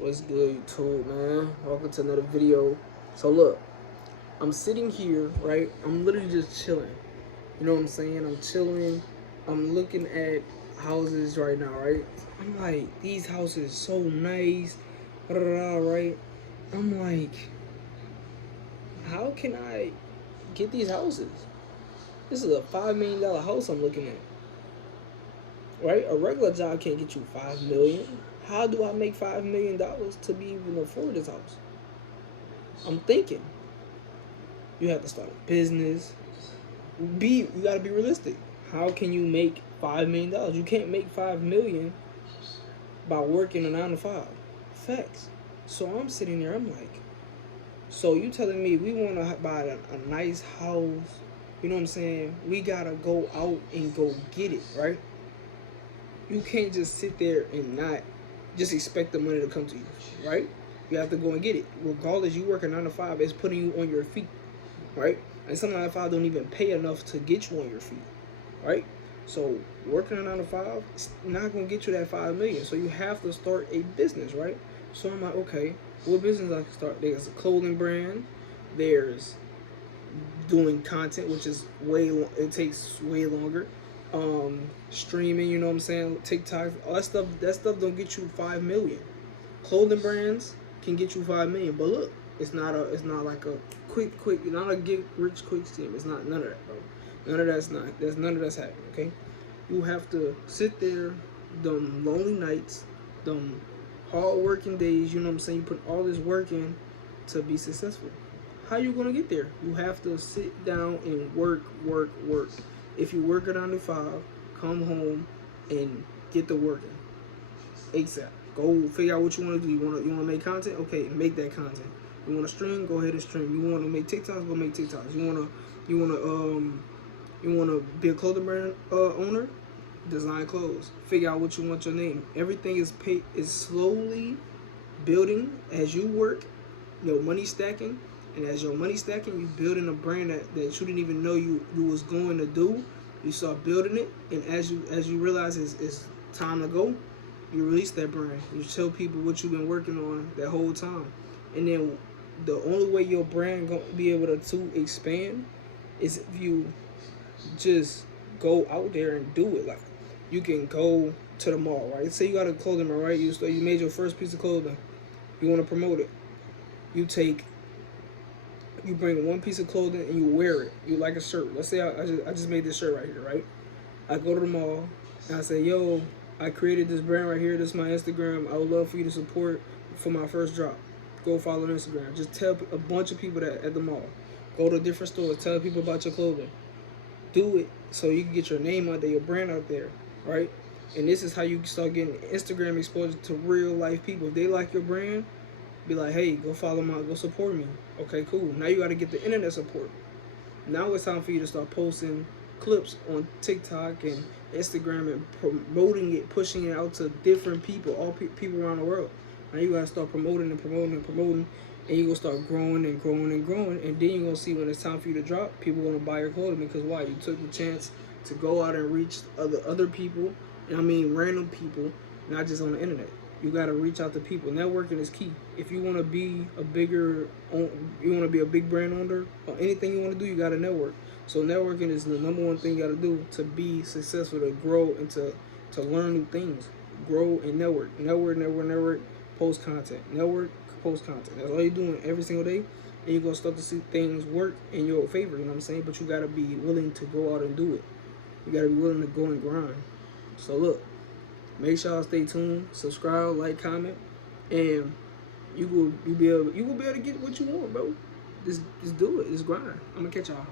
What's good, YouTube, man? Welcome to another video. So look, I'm sitting here, right? I'm literally just chilling. You know what I'm saying? I'm chilling. I'm looking at houses right now, right? I'm like, these houses so nice, right? I'm like, how can I get these houses? This is a $5 million house I'm looking at, right? A regular job can't get you 5 million. How do I make $5 million to be even afford this house? I'm thinking. You have to start a business. You gotta be realistic. How can you make $5 million? You can't make 5 million by working a 9 to 5. Facts. So I'm sitting there. I'm like, so you telling me we want to buy a nice house? You know what I'm saying? We gotta go out and go get it, right? You can't just sit there and not just expect the money to come to you, right? You have to go and get it. Regardless, you work a 9 to 5, it's putting you on your feet, right? And some 9 to 5 don't even pay enough to get you on your feet, right? So working a 9 to 5 is not gonna get you that 5 million. So you have to start a business, right? So I'm like, okay, what business I can start? There's a clothing brand. There's doing content, which is it takes way longer. Streaming, you know what I'm saying? TikTok, all that stuff. That stuff don't get you 5 million. Clothing brands can get you 5 million, but look, it's not like a quick, not a get rich quick scheme. It's not none of that, bro. None of that's happening. Okay, you have to sit there, them lonely nights, them hard working days. You know what I'm saying? You put all this work in to be successful. How you gonna get there? You have to sit down and work. If you work at 9 to 5, come home and get to working ASAP. Go figure out what you want to do. You want to make content? Okay, make that content. You want to stream? Go ahead and stream. You want to make TikToks? Go make TikToks. You want to be a clothing brand owner? Design clothes. Figure out what you want your name. Everything is slowly building as you work. Your money stacking, and as your money stacking, you building a brand that you didn't even know you was going to do. You start building it, and as you realize it's time to go, you release that brand. You tell people what you've been working on that whole time, and then the only way your brand gonna be able to expand is if you just go out there and do it. Like, you can go to the mall, right? Say you got a clothing brand, right? You made your first piece of clothing. You want to promote it. You bring one piece of clothing and you wear it. You like a shirt. Let's say I just made this shirt right here, right? I go to the mall and I say, yo, I created this brand right here. This is my Instagram. I would love for you to support for my first drop. Go follow on Instagram. Just tell a bunch of people that at the mall. Go to different stores. Tell people about your clothing. Do it so you can get your name out there, your brand out there, right? And this is how you start getting Instagram exposure to real life people. If they like your brand, be like, hey, go go support me. Okay, cool. Now you got to get the internet support. Now it's time for you to start posting clips on TikTok and Instagram and promoting it, pushing it out to different people, all people around the world. Now you got to start promoting, and you're going to start growing and growing and growing. And then you're going to see when it's time for you to drop, people are going to buy your clothing because why? You took the chance to go out and reach other people, and I mean random people, not just on the internet. You got to reach out to people. Networking is key. If you want to be a big brand owner, or anything you want to do, you got to network. So networking is the number one thing you got to do to be successful, to grow and to learn new things. Grow and network. Network. Post content. Network, post content. That's all you're doing every single day. And you're going to start to see things work in your favor. You know what I'm saying? But you got to be willing to go out and do it. You got to be willing to go and grind. So look. Make sure y'all stay tuned, subscribe, like, comment, and you will be able to get what you want, bro. Just do it. Just grind. I'm gonna catch y'all.